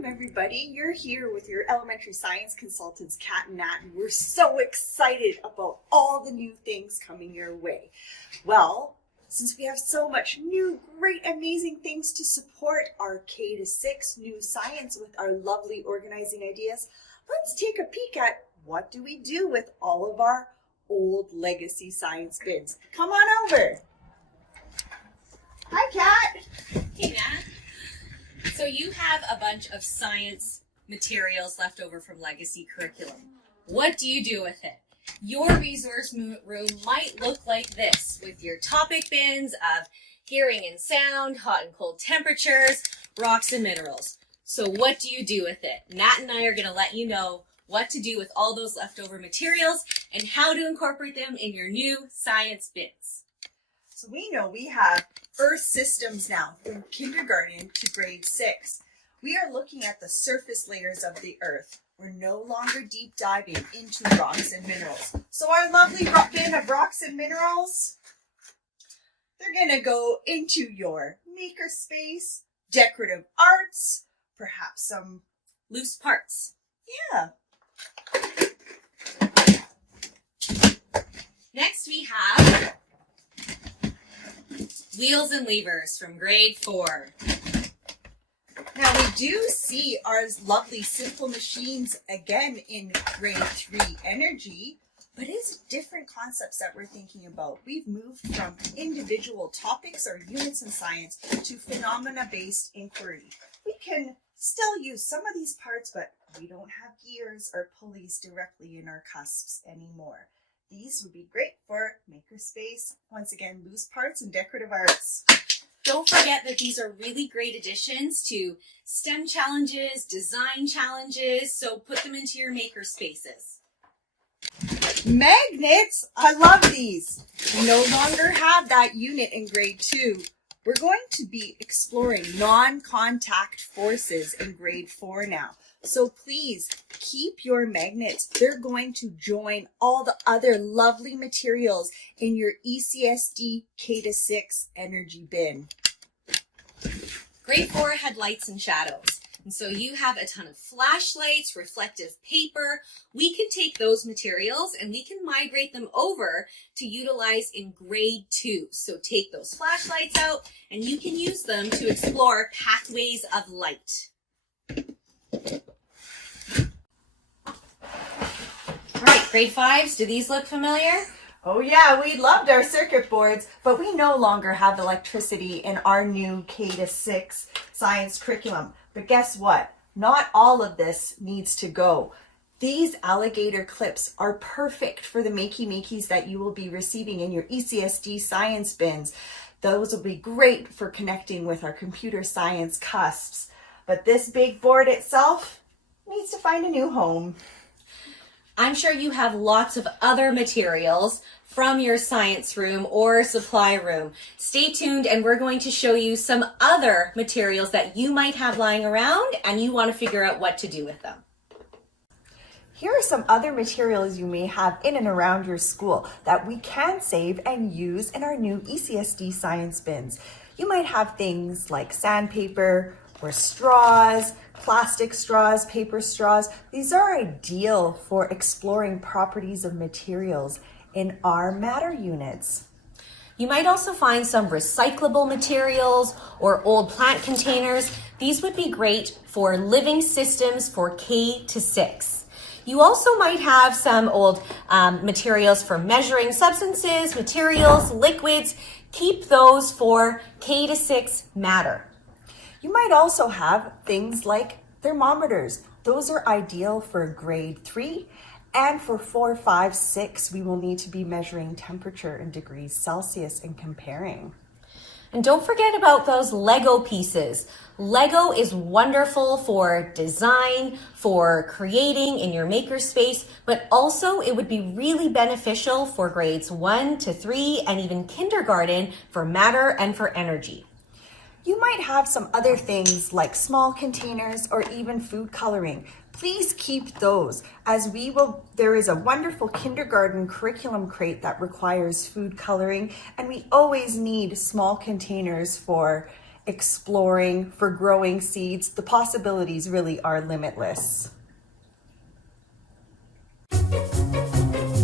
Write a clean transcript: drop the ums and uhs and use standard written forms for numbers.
Welcome everybody. You're here with your elementary science consultants, Kat and Nat, and we're so excited about all the new things coming your way. Well, since we have so much new, great, amazing things to support our K-6 new science with our lovely organizing ideas, let's take a peek at what do we do with all of our old legacy science bins. Come on over. Hi, Kat. Hey, Nat. So you have a bunch of science materials left over from legacy curriculum. What do you do with it? Your resource room might look like this, with your topic bins of hearing and sound, hot and cold temperatures, rocks and minerals. So what do you do with it? Nat and I are going to let you know what to do with all those leftover materials and how to incorporate them in your new science bins. So we know we have Earth systems now from kindergarten to grade 6. We are looking at the surface layers of the Earth. We're no longer deep diving into rocks and minerals. So our lovely bin of rocks and minerals, they're going to go into your makerspace, decorative arts, perhaps some Loose parts. Yeah. Next we have wheels and levers from grade 4. Now we do see our lovely simple machines again in grade 3 energy, but it's different concepts that we're thinking about. We've moved from individual topics or units in science to phenomena-based inquiry. We can still use some of these parts, but we don't have gears or pulleys directly in our cusps anymore. These would be great for makerspace, once again, loose parts and decorative arts. Don't forget that these are really great additions to STEM challenges, design challenges, so put them into your maker spaces. Magnets! I love these. We no longer have that unit in grade 2. We're going to be exploring non-contact forces in grade 4 now. So please keep your magnets. They're going to join all the other lovely materials in your ECSD K-6 energy bin. Grade 4 had lights and shadows. And so you have a ton of flashlights, reflective paper. We can take those materials and we can migrate them over to utilize in grade 2. So take those flashlights out and you can use them to explore pathways of light. All right, grade 5s, do these look familiar? Oh yeah, we loved our circuit boards, but we no longer have electricity in our new K-6 science curriculum. But guess what? Not all of this needs to go. These alligator clips are perfect for the makey-makeys that you will be receiving in your ECSD science bins. Those will be great for connecting with our computer science cusps. But this big board itself needs to find a new home. I'm sure you have lots of other materials from your science room or supply room. Stay tuned and we're going to show you some other materials that you might have lying around and you want to figure out what to do with them. Here are some other materials you may have in and around your school that we can save and use in our new ECSD science bins. You might have things like sandpaper or straws, plastic straws, paper straws. These are ideal for exploring properties of materials in our matter units. You might also find some recyclable materials or old plant containers. These would be great for living systems for K-6. You also might have some old materials for measuring substances, materials, liquids. Keep those for K-6 matter. You might also have things like thermometers. Those are ideal for grade 3, and for 4, 5, 6, we will need to be measuring temperature in degrees Celsius and comparing. And don't forget about those Lego pieces. Lego is wonderful for design, for creating in your makerspace, but also it would be really beneficial for grades 1 to 3 and even kindergarten for matter and for energy. You might have some other things like small containers or even food coloring. Please keep those, as there is a wonderful kindergarten curriculum crate that requires food coloring, and we always need small containers for exploring, for growing seeds. The possibilities really are limitless.